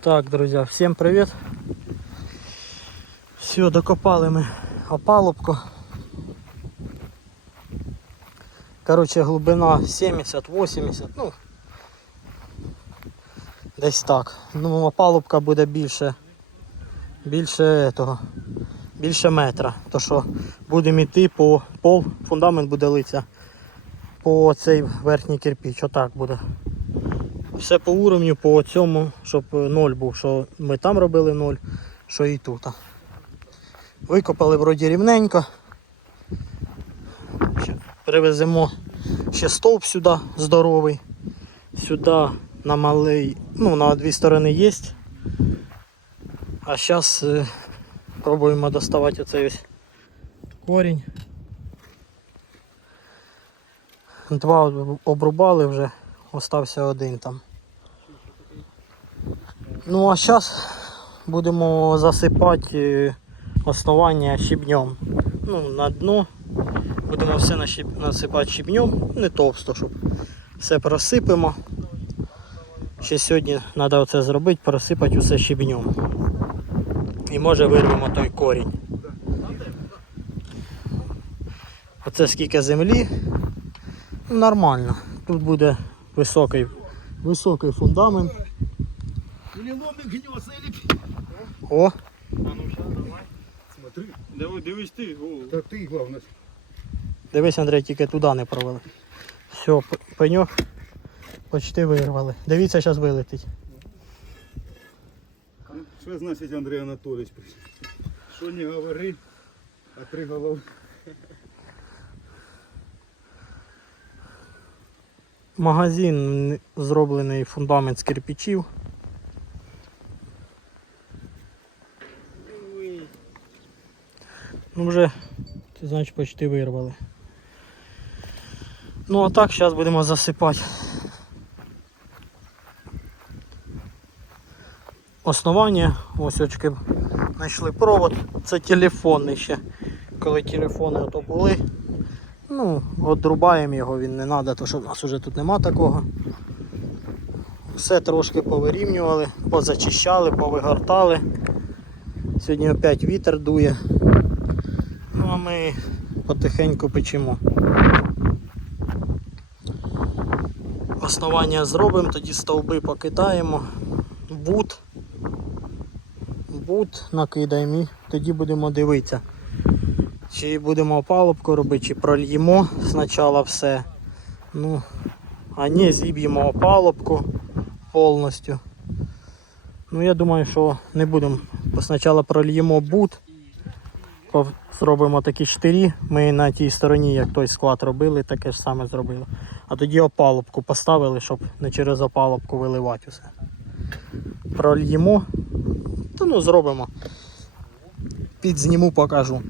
Так, друзі, всім привіт. Все, докопали ми опалубку. Короче, глибина 70-80, ну десь так. Ну, опалубка буде більше, більше этого, більше метра. То що будемо йти по пол, фундамент буде литися по цей верхній кирпіч. Отак буде. Все по уровню, по цьому, щоб ноль був, що ми там робили ноль, що і тут. Викопали вроді рівненько. Ще Привеземо ще стовп сюди здоровий. Сюди на малий, ну на дві сторони є. А зараз пробуємо доставати оцей ось корінь. Два обрубали вже, остався один там. Ну а зараз будемо засипати е, основання щебнем. Ну, на дно. Будемо все насипати щебнем, не товсто, щоб все просипемо. Ще сьогодні треба оце зробити, просипати усе щебнем. І може вирвемо той корінь. Оце скільки землі. Нормально. Тут буде високий, високий фундамент. Ломик гнется, или... О, А ну сейчас давай. Смотри. Диви, дивись ти, голову. Так ты, главное. дивись, Андрій, тільки туди не провели. Все, пеньок почти вирвали. Дивіться, зараз вилетить. Что значит Андрей Анатольевич? Что не говори, а три головы. Магазин зроблений фундамент з кирпичів. Ну вже, це значить, почти вирвали. Ну а так, зараз будемо засипати. Основання, ось очки знайшли провод, це телефонний ще. Коли телефони ото були, ну, одрубаємо його, він не треба, тому що в нас вже тут нема такого. Все трошки повирівнювали, позачищали, повигортали. Сьогодні опять вітер дує. Ну а ми потихеньку печемо. Основання зробимо, тоді стовби покидаємо. Бут. Бут накидаємо і тоді будемо дивитися. Чи будемо опалубку робити, чи прольємо спочатку все. Ну, а ні, зіб'ємо опалубку повністю. Ну я думаю, що не будемо. Спочатку прольємо бут, зробимо такі штирі. Ми на тій стороні, як той склад робили, таке ж саме зробили. А тоді опалубку поставили, щоб не через опалубку виливати усе. Прольємо. Та ну зробимо. Підзніму, покажу.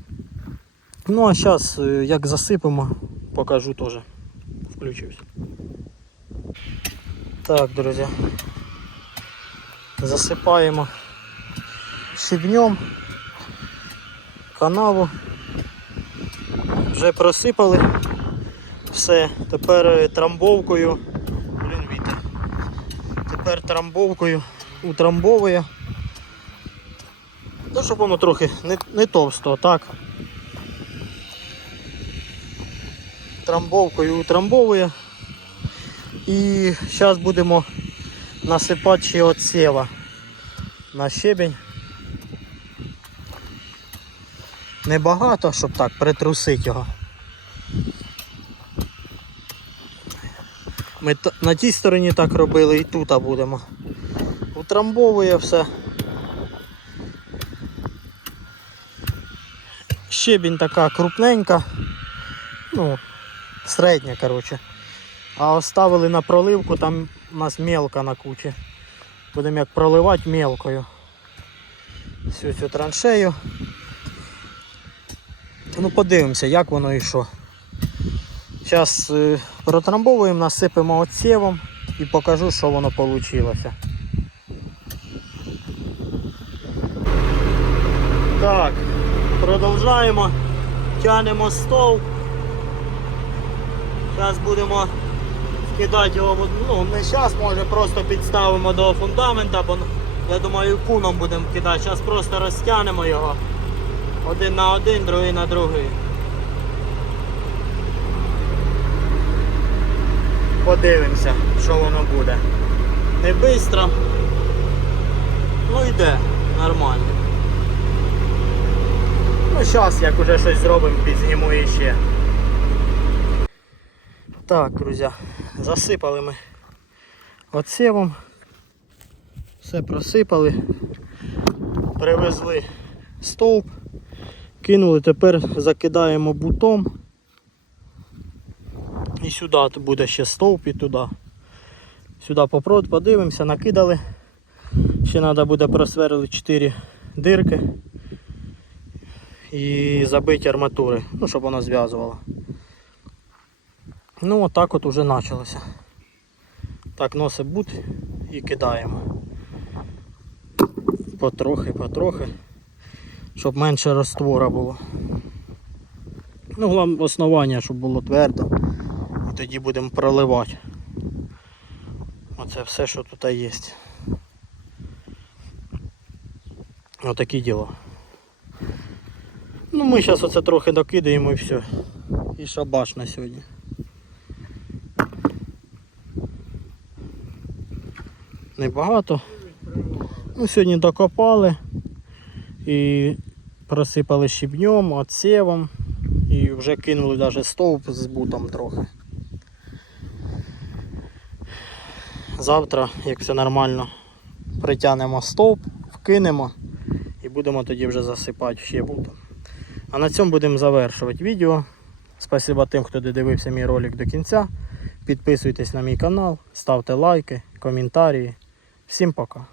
Ну а зараз, як засипемо, покажу теж. Включусь. Так, друзі. Засипаємо щебнем канаву. Вже просипали все. Тепер е, трамбовкою. Блін, вітер. Тепер трамбовкою утрамбовує. Ну, щоб воно трохи не, не товсто, так. Трамбовкою утрамбовує. І зараз будемо насипати ще от сєва на щебень. Небагато, щоб так притрусити його. Ми на тій стороні так робили і тут будемо. Утрамбовує все. Щебінь така крупненька, ну, середня, коротше. А оставили на проливку, там у нас мелка на кучі. Будемо як проливати мелкою. Всю цю траншею. Ну подивимося, як воно і що. Зараз е, протрамбовуємо, насипемо отсівом і покажу, що воно вийшло. Так, продовжаємо. Тянемо стовп. Зараз будемо кидати його, ну не зараз, може просто підставимо до фундамента, бо Я думаю, куном будемо кидати. Зараз просто розтягнемо його. Один на один, другий на другий. Подивимося, що воно буде. Не швидко. Ну йде, нормально. Ну зараз як уже щось зробимо, підзніму іще. Так, друзі, засипали ми оцевом. Все просипали. Привезли стовп. Кинули, тепер закидаємо бутом. І сюди буде ще стовп і туди. Сюди попрод, подивимося, накидали. Ще треба буде просверлити 4 дирки і забити арматури, ну, щоб воно зв'язувало. Ну отак от уже почалося. Так носить бут і кидаємо. Потрохи, потрохи, щоб менше роствора було. Ну, головне основання, щоб було твердо. І тоді будемо проливати. Оце все, що тут є. Отакі діла. Ну ми зараз оце трохи докидаємо і все. І шабаш на сьогодні. Небагато. Ну, сьогодні докопали і просипали щебнем, отсевом і вже кинули навіть стовп з бутом трохи. Завтра, як все нормально, притягнемо стовп, вкинемо і будемо тоді вже засипати ще бутом. А на цьому будемо завершувати відео. Спасибо тим, хто додивився мій ролик до кінця. Підписуйтесь на мій канал, ставте лайки, коментарі. Всім пока.